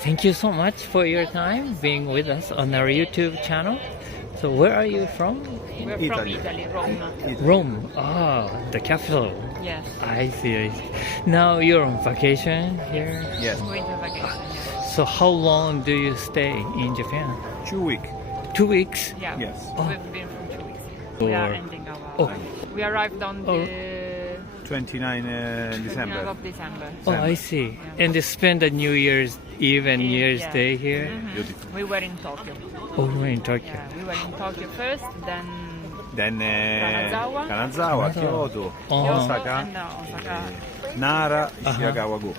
Thank you so much for your time being with us on our YouTube channel. So where are you from? We're from Italy, Rome. Rome. The capital. Yes. I see. Now you're on vacation here? Yes. Going to vacation. Yes. So how long do you stay in Japan? 2 weeks. 2 weeks? Yeah. Yes. We've been from 2 weeks. We are ending our time. We arrived on the 29 29th December. of December. Oh, I see. And they spend the New Year's Eve and New Year's Yeah. Day here? Beautiful. We were in Tokyo. Oh, we're in Tokyo. Yeah, we were in Tokyo first, then Then Kanazawa. Kanazawa, Kyoto, Osaka, and Osaka. Nara, Shirakawa-go.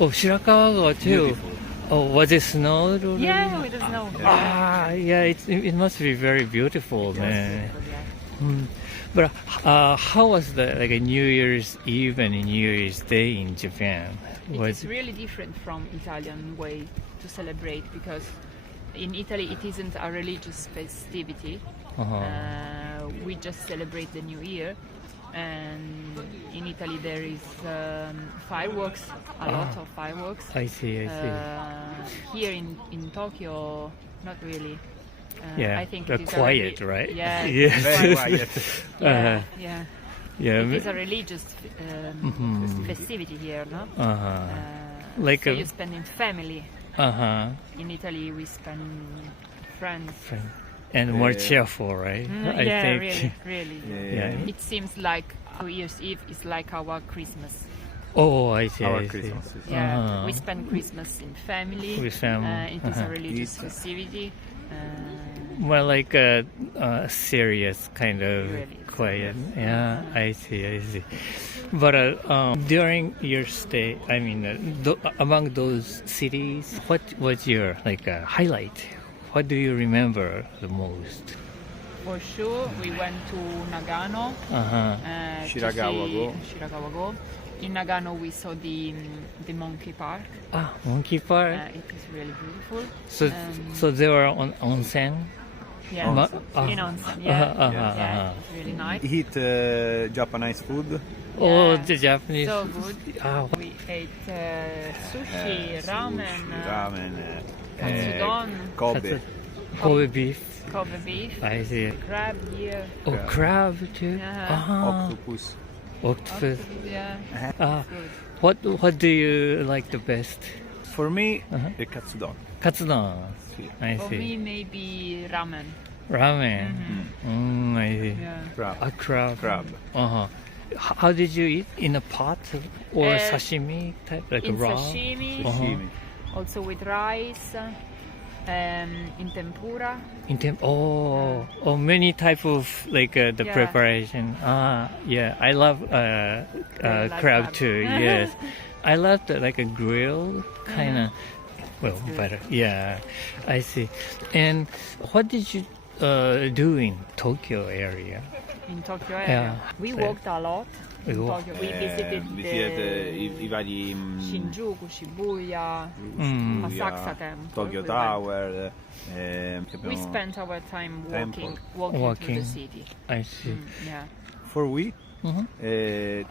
Oh, Shirakawa too. Beautiful. Oh, was it snowed already? Yeah, with the snow. Yeah, it must be very beautiful, man. But how was the a New Year's Eve and New Year's Day in Japan? It's really different from Italian way to celebrate, because in Italy it isn't a religious festivity. We just celebrate the New Year, and in Italy there is fireworks, a lot of fireworks. I see. Here in Tokyo, not really. Yeah, I think it is quiet, right? Yeah, Yes. Very quiet. yeah. Yeah. It is a religious festivity here, no? Like so a you spend in family. In Italy, we spend friends. and more cheerful, right? I Yeah, think. really. Yeah. It seems like New Year's Eve is like our Christmas. Oh, I see. Our I see. Christmas. Yeah, we spend Christmas in family. With family. It is a religious festivity. More like a serious kind of Really, quiet. Yeah, I see. But during your stay, I mean, among those cities, what was your highlight? What do you remember the most? For sure, we went to Nagano. Shirakawa-go. Shirakawa-go. In Nagano, we saw the monkey park. Monkey Park. It is really beautiful. So they were on onsen. Yeah, in onsen. Yeah, really nice. Eat Japanese food. Oh, the Japanese. So good. We ate sushi, ramen, Ramen, katsudon, Kobe beef. Kobe beef, I see. crab here. Oh, crab too. Octopus. Octopus. Yeah, What do you like the best? For me, the katsudon. Katsudon. I for see. me maybe ramen. Ramen. I see. Yeah. Crab. A crab. Crab. How did you eat? In a pot or sashimi type, like In raw? sashimi, Sashimi. also with rice, in tempura. Many type of the Yeah. preparation. Yeah, I love like crab crab. too. Yes, I love the a grill kind of. Well, better. Yeah, I see. And what did you do in Tokyo area? In Tokyo area. We walked a lot. In We walked. Tokyo. We visited I vari Shinjuku, Shibuya, Asakusa Temple. Tokyo We Tower. We spent our time Temple. walking through the city. I see. Yeah. For we,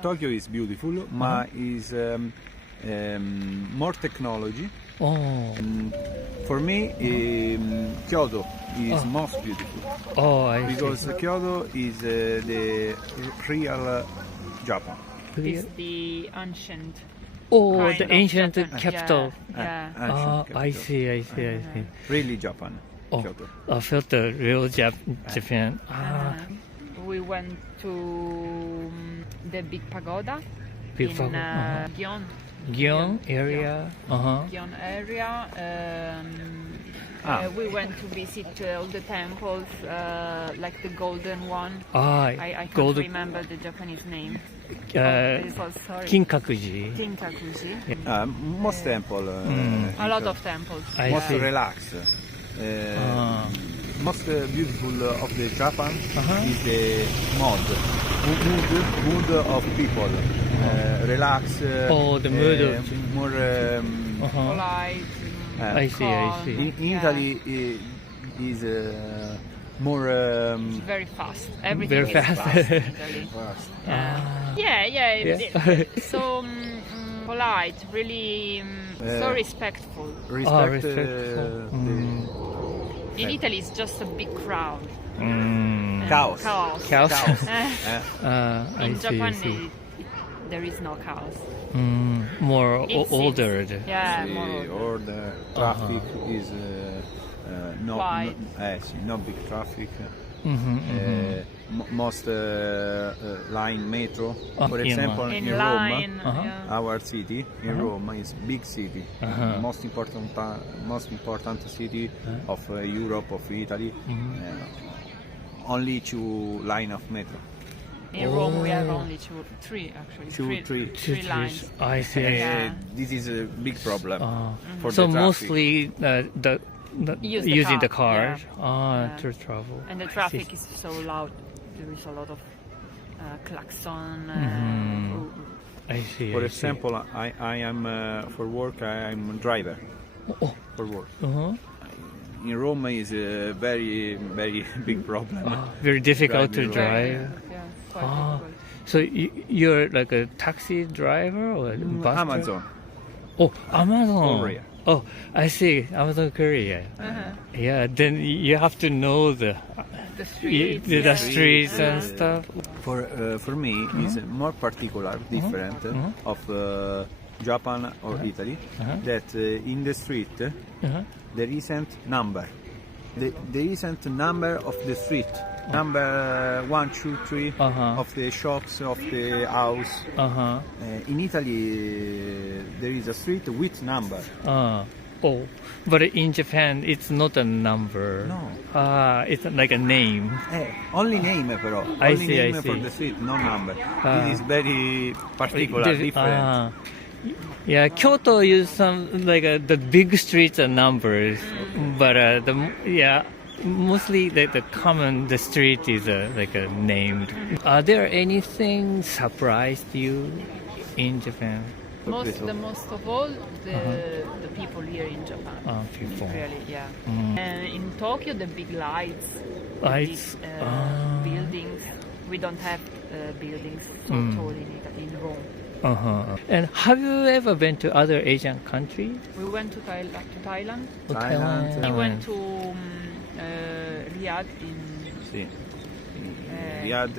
Tokyo is beautiful, but is more technology. For me, Kyoto is most beautiful I because see. Kyoto is the real Japan. It's the ancient. The kind of ancient Japan. capital. Yeah. Ancient I capital. see. Really Japan. Kyoto. I felt the real Japan. We went to the big pagoda Big in pagoda. Gion area. Gion area. We went to visit all the temples, like the golden one. I can't remember the Japanese name. Sorry. Kinkakuji. Kinkakuji. Most temple. A lot of temples. I most see. relax. Most beautiful of the Japan is the mood of people. Relax. The mood of more. Polite. I see. In Italy is more. Very fast. Everything Very is fast. fast in Italy. Yeah. So polite, really so respectful. Respect. In Italy, it's just a big crowd. Chaos. Chaos. I In see, Japan, I see. there is no chaos. More It's- older. Yeah, The more. order, traffic is Quiet. no big traffic. Mm-hmm, Most line metro. For in example, In in line. Rome, Yeah. our city in Rome is big city, most important city of Europe, of Italy. Only 2 line of metro. In Rome, we have only three actually. Three lines. I see. Yeah. This is a big problem for So the traffic. mostly the Use the using the car, car yeah. to travel. And the I see. traffic is so loud. There is a lot of klaxon. I see. For I see. example, I am for work. I am a driver Oh. for work. Uh-huh. In Rome is a very big problem. Very difficult to Driving drive. Yeah, quite Ah. difficult. So you're like a taxi driver or bus Amazon. driver? Oh, Amazon. Korea. Oh, I see. Amazon Korea. Yeah, then you have to know the The streets. the yeah. streets and stuff. For me, is more particular, different of Japan or Italy. That in the street there isn't number. There isn't number of the street. Number 1, 2, 3 of the shops, of the house. In Italy, there is a street with number. Oh, but in Japan, it's not a number. No. It's like a name. Only name, però. I Only see, I name for see. the street, no number. It is very particular, different. Yeah, Kyoto use some like the big streets are numbers, but mostly the common the street is like a named. Are there anything surprised you in Japan? The most of all, the people here in Japan. People. Really, yeah. And in Tokyo, the big lights, Lights. big, buildings. We don't have buildings so tall in Italy, in Rome. And have you ever been to other Asian countries? We went to Thailand. Oh, Thailand. We went to Riyadh in Sì. Riyadh,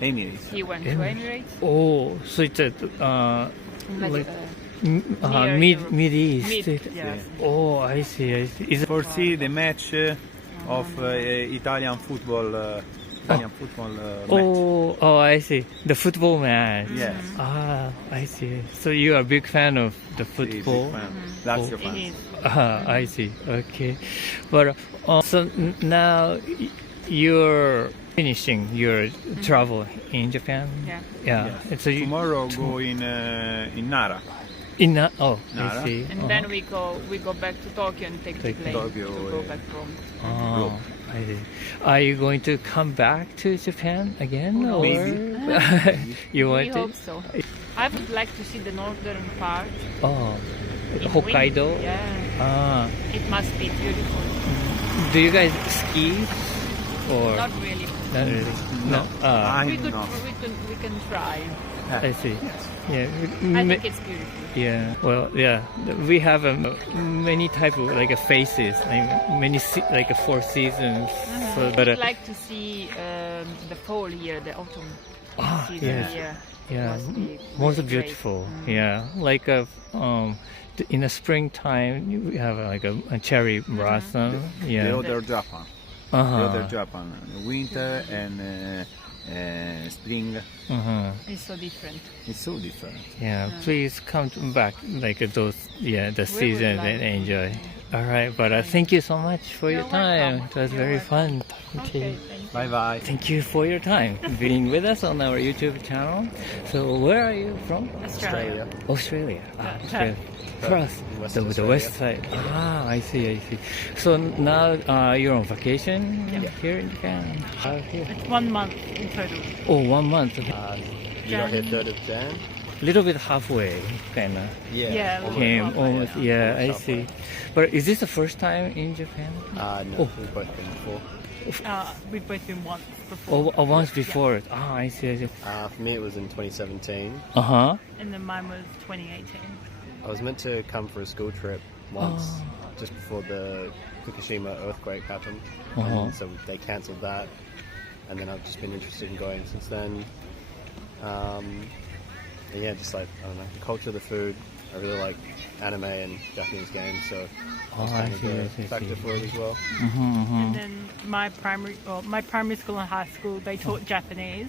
Emirates. He went to Emirates. Oh, so it's a like Near Mid East. yes. Oh, I see. Is it For see the match of Italian football. Italian football match. Oh, I see. The football match. Yes. I see. So you are a big fan of the football? Big fan. That's your It fan. is. I see. Okay. But so now you're finishing your travel in Japan? Yeah. Yeah. And so you, Tomorrow go in Nara. I Nara. see. And then we go back to Tokyo and take the Take plane Tokyo, to go yeah. back home. Oh, I see. Are you going to come back to Japan again? Or Maybe. you We want to? hope so. I would like to see the northern part. Oh, in Hokkaido? winter. Yeah. It must be beautiful. Do you guys ski? Or Not really. not really? No. We I'm not. we can try. I see. Yeah. I think it's beautiful. Yeah. Well, yeah. We have many type of like faces, like 4 seasons. So, but I'd like to see the fall here, the autumn season yes. here. yeah, Must be most really beautiful. great. Yeah, like in the springtime we have like a cherry blossom. The Yeah. other Japan. The other Japan. Winter and spring. It's so different. It's so different. Yeah, please come back like those, the season like and enjoy. All right, but thank you so much for your You're time. welcome. It was You're very welcome. fun. Okay, thank you. Bye bye. Thank you for your time being with us on our YouTube channel. So where are you from? Australia. Australia. Australia. Perth, Western the west side. I see. So now you're on vacation here in Japan? Here. It's 1 month in total. Oh, 1 month. We got here 3rd of Jan. Little bit halfway, kind of. Yeah, almost Came halfway, almost. Yeah, I see. But is this the first time in Japan? No, Oh. we've both been before. We've both been once before. Once before. Ah, I see. For me, it was in 2017. And then mine was 2018. I was meant to come for a school trip once, just before the Fukushima earthquake happened. And so they cancelled that. And then I've just been interested in going since then. And yeah, just like, I don't know, the culture, the food. I really like anime and Japanese games, so that's kind of a factor for it as well. And then my primary school and high school, they taught Japanese.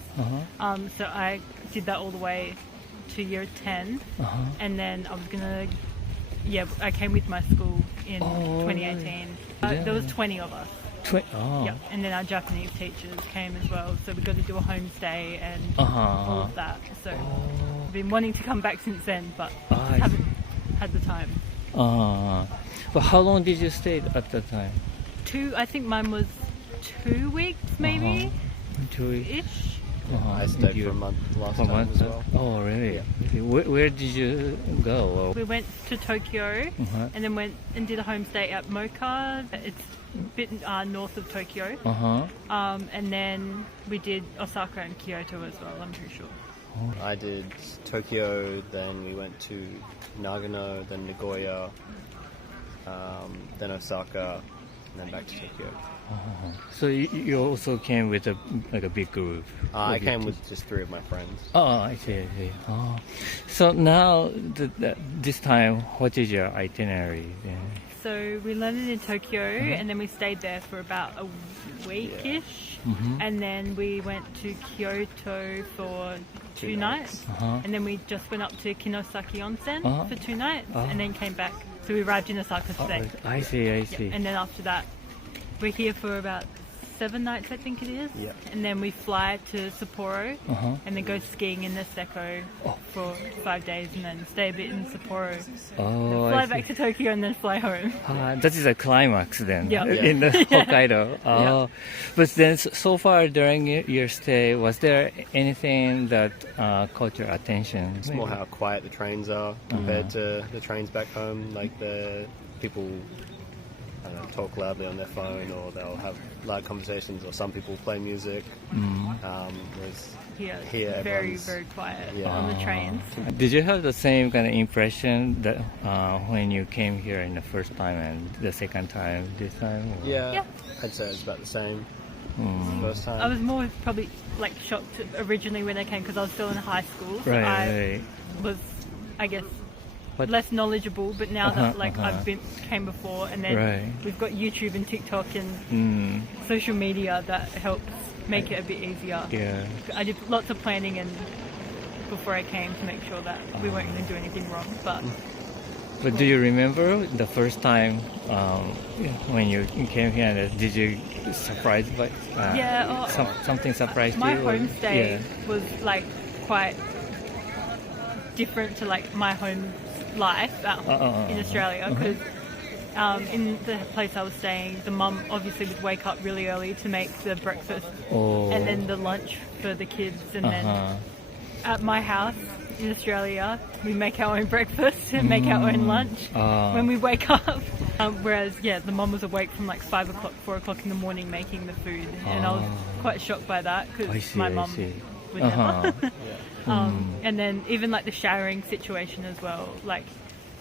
So I did that all the way to year 10. And then I was gonna, I came with my school in 2018. There was 20 of us. Yep. And then our Japanese teachers came as well, so we got to do a homestay and all of that. So I've been wanting to come back since then, but haven't had the time. But how long did you stay at the time? I think mine was 2 weeks, maybe. 2 weeks. Ish. I stayed for a month last time as well. Oh, really? Yeah. Where did you go? We went to Tokyo and then went and did a homestay at Mocha. It's a bit north of Tokyo. And then we did Osaka and Kyoto as well, I'm pretty sure. I did Tokyo, then we went to Nagano, then Nagoya, then Osaka, and then back to Tokyo. So you also came with a big group? I came with just 3 of my friends. Oh, I see. So now, this time, what is your itinerary? So we landed in Tokyo and then we stayed there for about a week-ish. And then we went to Kyoto for 2 nights. And then we just went up to Kinosaki Onsen for 2 nights and then came back. So we arrived in Osaka today. I see. And then after that, we're here for about 7 nights, I think it is. Yeah. And then we fly to Sapporo and then go skiing in Niseko for 5 days and then stay a bit in Sapporo. Oh, Fly back to Tokyo and then fly home. That is a climax then in the Yeah. Hokkaido. But then so far during your stay, was there anything that caught your attention? It's more how quiet the trains are compared to the trains back home. Like the people, I don't know, talk loudly on their phone, or they'll have loud conversations, or some people play music. Whereas here very, everyone's very quiet Yeah. on the trains. Did you have the same kind of impression that when you came here in the first time and the second time this time? Or? Yeah, I'd say it's about the same. The first time. I was more probably like shocked originally when I came because I was still in high school. So Right. was, I guess, What- less knowledgeable. But now that came before, and then we've got YouTube and TikTok and social media that helps make it a bit easier. Yeah. I did lots of planning and before I came to make sure that we weren't going to do anything wrong. But do you remember the first time when you came here? Did you surprised by something surprised my you? homestay was like quite different to like my home life in Australia because in the place I was staying, the mum obviously would wake up really early to make the breakfast and then the lunch for the kids, and then at my house in Australia we make our own breakfast and make our own lunch when we wake up, whereas the mum was awake from like 5 o'clock 4 o'clock in the morning making the food, and I was quite shocked by that because my mum would never. And then even like the showering situation as well, like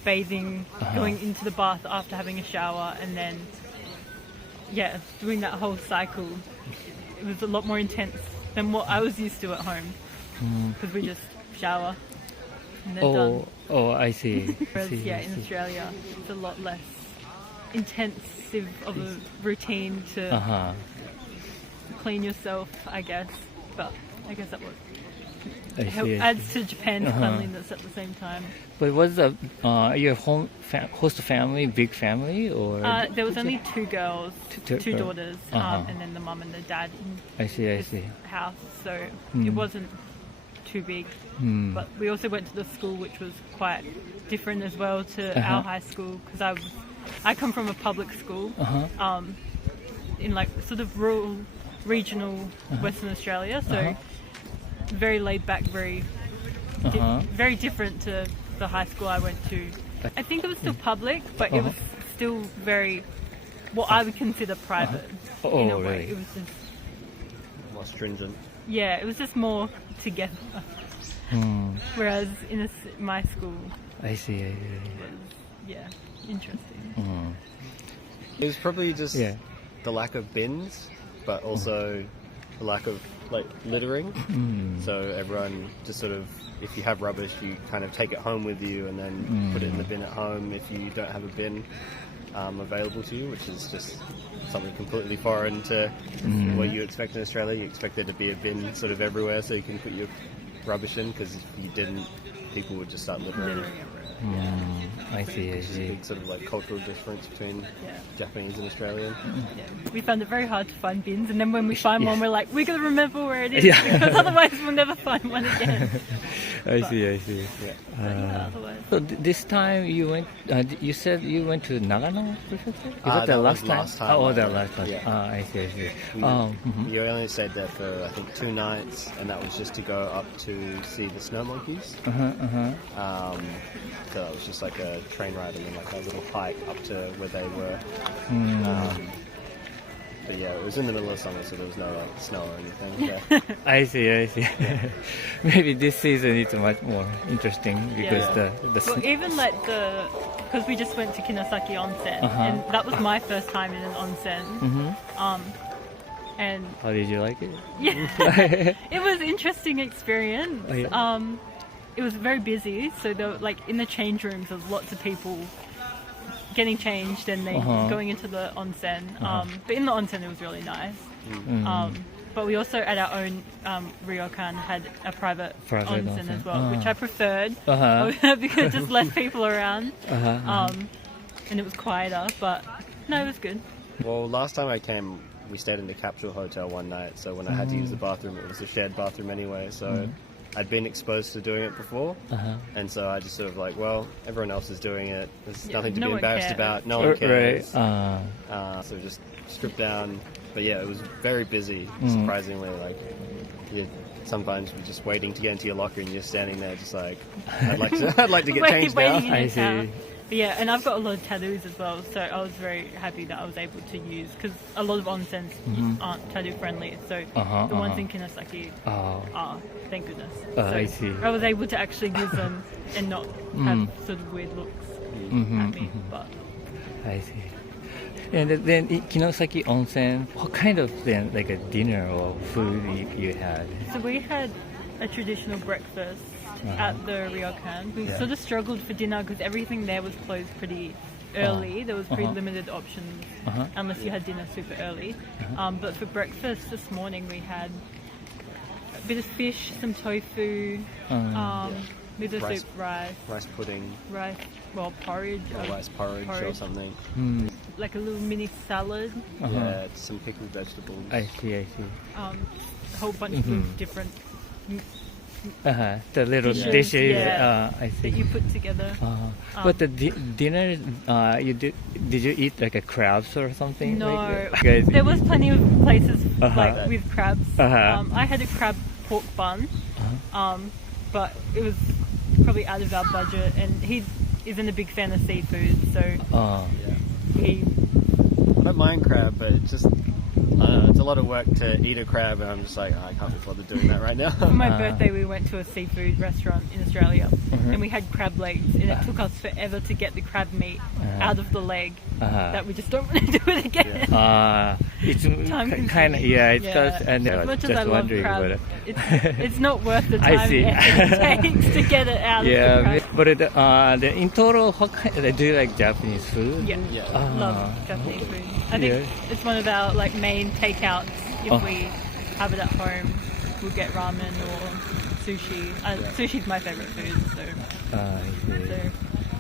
bathing, going into the bath after having a shower, and then doing that whole cycle. It was a lot more intense than what I was used to at home because we just shower and then done. Oh, I see. Whereas in Australia it's a lot less intensive of a routine to clean yourself, I guess. But I guess that works. Adds to Japan's cleanliness at the same time. But was your host family big family, or there was only 2 girls, two girls. daughters, and then the mum and the dad in I see. house, so it wasn't too big. But we also went to the school, which was quite different as well to our high school, because I come from a public school in like sort of rural, regional Western Australia, so very laid back, very very different to the high school I went to. I think it was still public, but it was still very what I would consider private. Oh, in a way. really? It was just, More stringent. yeah, it was just more together. Whereas in my school, I see. it was, yeah, interesting. It was probably just Yeah. the lack of bins, but also the lack of like littering. So everyone just sort of, if you have rubbish, you kind of take it home with you and then put it in the bin at home. If you don't have a bin available to you, which is just something completely foreign to what you expect in Australia. You expect there to be a bin sort of everywhere so you can put your rubbish in, because if you didn't, people would just start littering. I see. I Which is a see. big sort of like cultural difference between Yeah. Japanese and Australian. Yeah. We found it very hard to find bins, and then when we find one, we're like, we gotta remember where it is, Yeah. because otherwise we'll never find one again. I see. I see. But yeah, otherwise. So this time you went. You said you went to Nagano. Is that the That last was time? last time, Oh, I the think. last time. Yeah. I see. I see. You only stayed there for I think 2 nights, and that was just to go up to see the snow monkeys. So it was just like a train ride and then like a little hike up to where they were. But yeah, it was in the middle of summer, so there was no like snow or anything. Yeah. I see. I see. Maybe this season it's much more interesting because Yeah. the Well, even like because we just went to Kinosaki Onsen, and that was my first time in an onsen. And How did you like it? yeah, it was an interesting experience. Oh, yeah. It was very busy, so there were, like in the change rooms, there was lots of people getting changed and then going into the onsen. But in the onsen, it was really nice. But we also, at our own ryokan, had a private onsen onsen. as well, which I preferred because there's less people around, and it was quieter. But no, it was good. Well, last time I came, we stayed in the capsule hotel one night, so when I had to use the bathroom, it was a shared bathroom anyway, so I'd been exposed to doing it before, and so I just sort of like, well, everyone else is doing it, there's nothing to no be one embarrassed cares. about, no one cares. Right. So just stripped down, but yeah, it was very busy, surprisingly, like, sometimes you're just waiting to get into your locker and you're standing there just like, I'd like to get changed now. Waiting in I your car. see. But yeah, and I've got a lot of tattoos as well, so I was very happy that I was able to use, because a lot of onsens aren't tattoo friendly, so the ones in Kinosaki are, thank goodness. So I see. I was able to actually use them and not have sort of weird looks at me. But I see. And then in Kinosaki Onsen, what kind of then like a dinner or food you had? so we had a traditional breakfast at the ryokan. We sort of struggled for dinner because everything there was closed pretty early. There was pretty limited options unless you had dinner super early. But for breakfast this morning we had a bit of fish, some tofu, miso Rice. soup, rice, porridge, Or rice porridge or something. like a little mini salad, Yeah, some pickled vegetables. I see. a whole bunch of different The little Dishes, dishes. yeah. I see. that you put together. But the dinner, did you eat like a crabs or something? No, Like, guys, there was plenty of places like with crabs. I had a crab pork bun, but it was probably out of our budget, and he isn't a big fan of seafood, so he. I don't mind crab, but it's just, I don't know, it's a lot of work to eat a crab, and I'm just like, I can't be bothered doing that right now. For my birthday, we went to a seafood restaurant in Australia, and we had crab legs, and it took us forever to get the crab meat out of the leg. That we just don't want to do it again. it's Time-consuming. kind of it's Yeah. and As much as just I love wondering crab, but, it's not worth the I time see. and effort it takes to get it out of the crab. but in total, what kind, do you like Japanese food? Yeah, Yeah. love Japanese food. I think it's one of our like main takeouts. If we have it at home, we'll get ramen or sushi. Sushi's my favorite food, so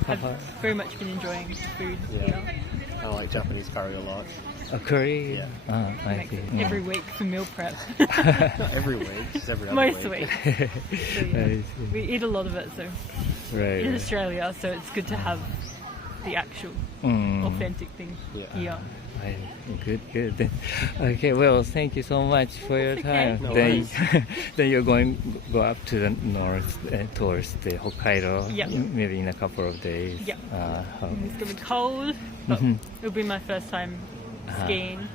I've very much been enjoying food here. I like Japanese curry a lot. A curry? Yeah. I Make see. it every week for meal prep. Not every week, just every other Most week. weeks. So, yeah. I see. We eat a lot of it, so Right. in Australia, so it's good to have the actual authentic thing here. Good. Then. Okay, well, thank you so much for your It's time. okay. No then, worries. then you're going go up to the north towards the Hokkaido. Yeah. Maybe in a couple of days. Yeah. How- It's gonna be cold, but it'll be my first time skiing.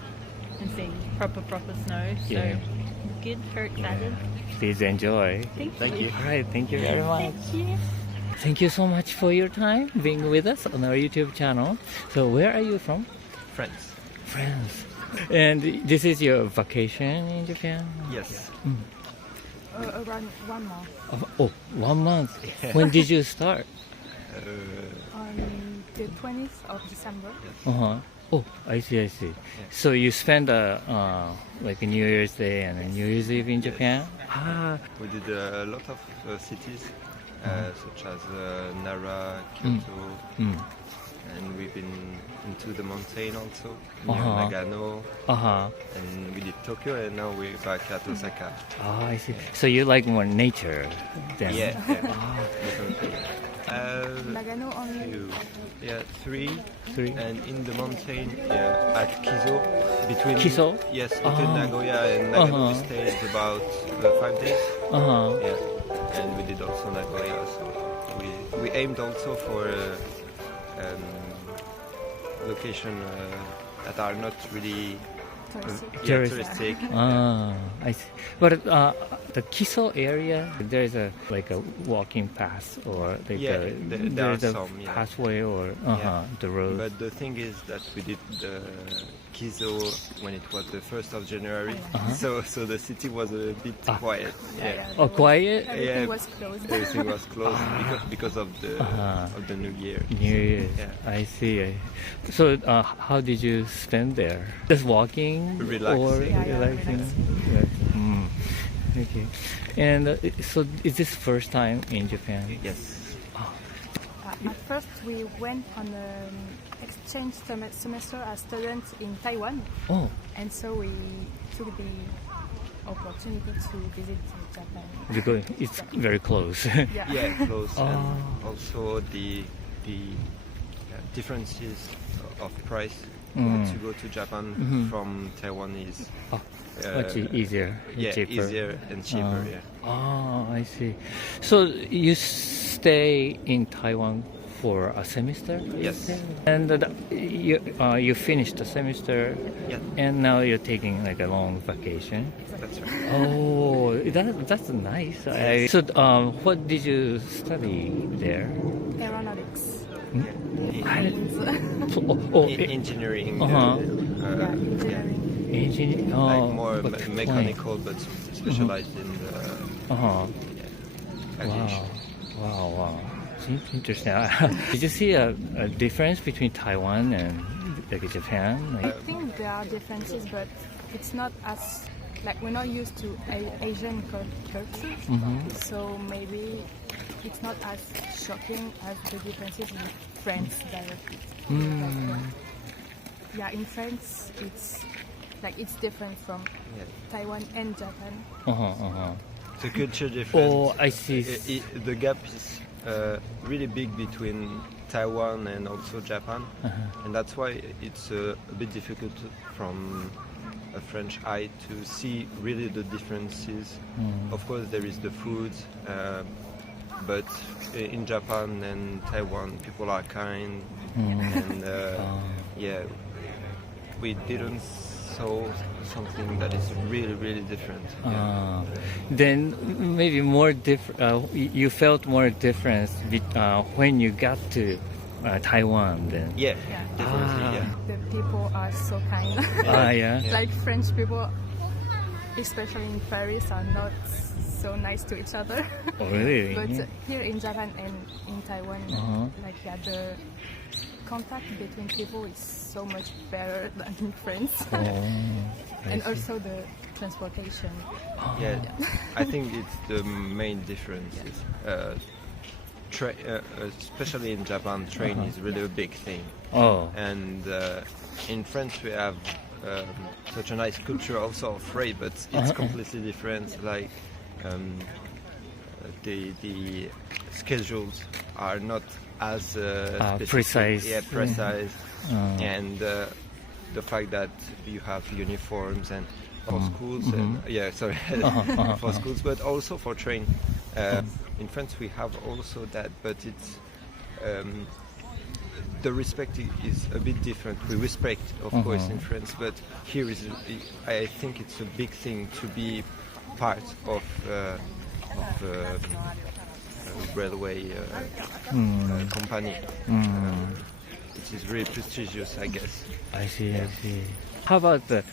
and seeing proper snow. So Yeah. good, very excited. Please enjoy. Thank you. All right, thank you very much. Thank you. Thank you so much for your time being with us on our YouTube channel. So where are you from? France. France. And this is your vacation in Japan? Yes. Around 1 month. Oh, 1 month. When did you start? On the 20th of December. Uh-huh. Oh, I see. So you spend like a New Year's Day and a New Year's Eve in Japan? Ah, We did a lot of cities, such as Nara, Kyoto, and we've been into the mountain also, near Nagano, and we did Tokyo, and now we're back at Osaka. I see. So you like more nature than... Yeah, definitely. Nagano only. Three. Three. And in the mountain at Kiso, between Kiso? Yes, between Nagoya and Nagano, we stayed about 5 days. Yeah, and we did also Nagoya. So we aimed also for location that are not really touristic. I see. But the Kiso area, there's a like a walking path or like there are there's a some, pathway or the road. But the thing is that we did the Kiso when it was the 1st of January, so the city was a bit quiet. Oh, quiet? Everything was closed. Everything was closed because of the New Year. New Year. Yeah. I see. So how did you spend there? Just walking Relaxing. or Yeah, relaxing? Okay. And so is this first time in Japan? Yes. At first, we went on an exchange semester as students in Taiwan, Oh. and so we took the opportunity to visit Japan. Because it's very close. Yeah, close. And also the differences of price to go to Japan from Taiwan is Much easier. Cheaper. easier and cheaper. Oh, I see. So you stay in Taiwan for a semester? Yes. And you finished the semester, Yeah. and now you're taking like a long vacation. That's right. Oh, that's nice. So what did you study there? Aeronautics. Engineering. Engineering. Engineering. Like more but mechanical, but specialized in aviation. Wow. Seems interesting. Did you see a difference between Taiwan and like Japan? I think there are differences, but it's not as like we're not used to Asian culture, so maybe it's not as shocking as the differences in France directly. Yeah, in France it's different from Taiwan and Japan. The culture difference. Oh, I see. The gap is really big between Taiwan and also Japan, and that's why it's a bit difficult from a French eye to see really the differences. Of course, there is the food, but in Japan and Taiwan, people are kind, and we didn't saw something that is really different. Then maybe more you felt more difference when you got to Taiwan then. Yeah, definitely. The people are so kind. Yeah. Like French people, especially in Paris, are not so nice to each other. Oh, really? But here in Japan and in Taiwan, the contact between people is so much better than in France. And also the transportation. I think it's the main difference. Especially in Japan, train is really a big thing. And in France we have such a nice culture also of freight, but it's completely different. Like the schedules are not as specific. Precise. Yeah, precise. And the fact that you have uniforms and for schools, for schools, but also for train. In France we have also that, but it's the respect is a bit different. We respect, of course, in France, but here I think it's a big thing to be part of railway company. It is really prestigious, I guess. I see. How about the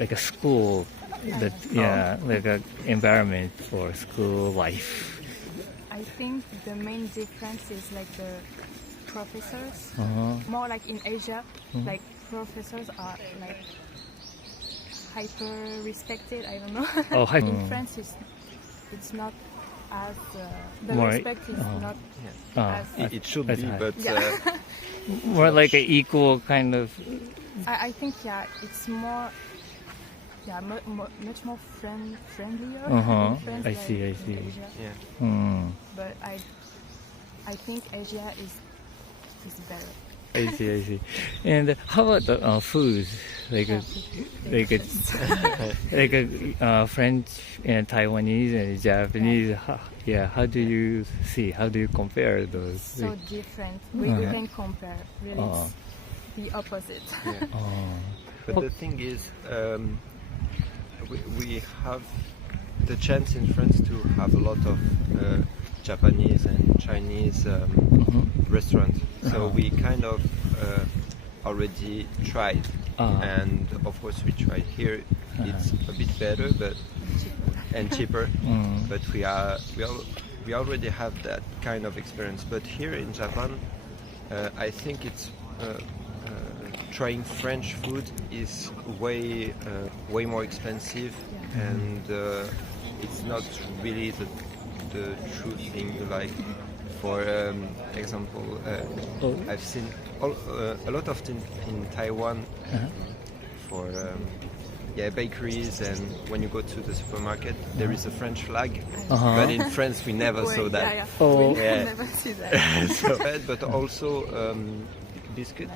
like a school, like a environment for school life? I think the main difference is like the professors. More like in Asia, like professors are like hyper respected. I don't know. In France, it's not as the More, respect is not as. It should be, high. but More like an equal kind of. I think it's more. Much more friendlier. In France, I like see. in Asia. yeah. But I think Asia is better. I see. And how about the food? Like a French and Taiwanese and Japanese. How do you see? How do you compare those? So different. We can compare. Really, it's the opposite. But the thing is, we have the chance in France to have a lot of Japanese and Chinese restaurants. So we kind of already tried, and of course we tried here. It's a bit better, and cheaper. But we already have that kind of experience. But here in Japan, I think it's trying French food is way more expensive, and it's not really the true thing. Like, for example, I've seen a lot of things in Taiwan for bakeries, and when you go to the supermarket, there is a French flag. But in France, we never saw that. Oh. We never see that. But also biscuit.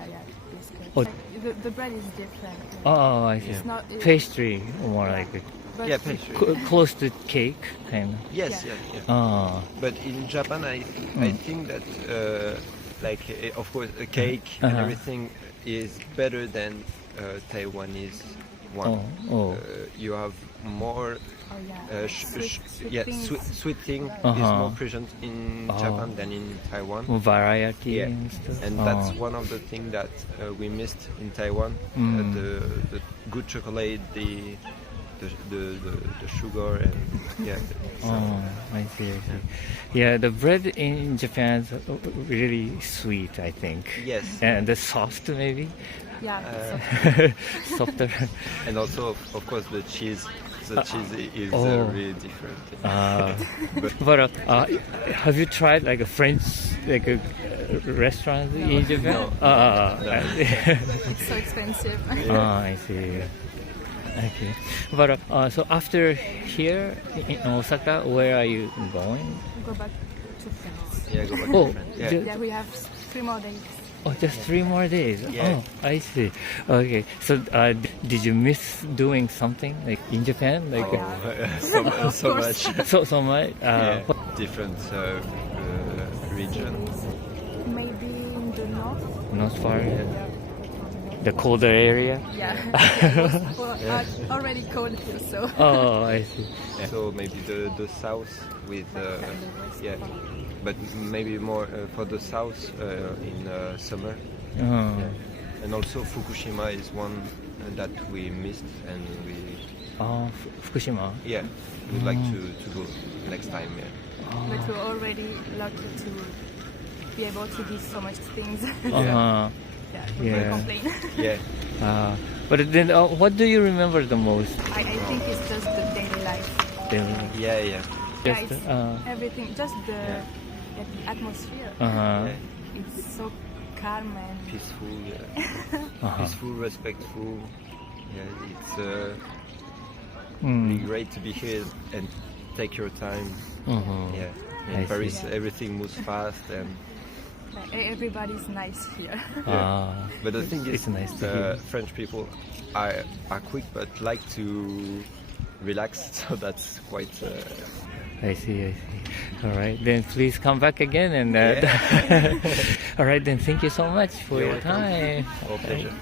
Biscuit. Oh. Like, the bread is different. Oh, I see. It's not. Pastry, more like it. But Yeah, pastry. Close to cake, kind of. Yes, Yeah. yeah. But in Japan, I think that of course, a cake and everything is better than Taiwanese one. You have more. Sweet thing is more present in Japan than in Taiwan. Variety and stuff. And that's one of the things that we missed in Taiwan. The good chocolate, the sugar, and I see. Yeah, the bread in Japan is really sweet, I think. Yes. And the soft, maybe. Yeah. Softer. And also, of course, the cheese. The cheese is really different. But have you tried like a French restaurant in Japan? No. It's so expensive. I see. Okay. But so after here in Osaka, where are you going? Go back to France. Yeah, go back Oh, to France. Yeah. Yeah, we have 3 more days. Oh, just 3 more days. Yeah. Oh, I see. Okay. So, did you miss doing something like in Japan? Like So much. so much. Different region. Maybe in the north. Not far. The colder area. Yeah. Already cold here, so. Oh, I see. So maybe the south with but maybe more for the south in summer. And also Fukushima is one that we missed, and we Fukushima. we'd like to go next time. But we're already lucky to be able to do so much things. We can't complain. But then, what do you remember the most? I think it's just the daily life. Yeah. It's everything, just the atmosphere. It's so calm and Peaceful. Peaceful, respectful. It's really great to be here and take your time. In Paris, everything moves fast, and everybody's nice here. but the thing is, it's nice to hear. French people are quick but like to relax, so that's quite I see. All right, then please come back again and all right, then thank you so much for your time. Our pleasure.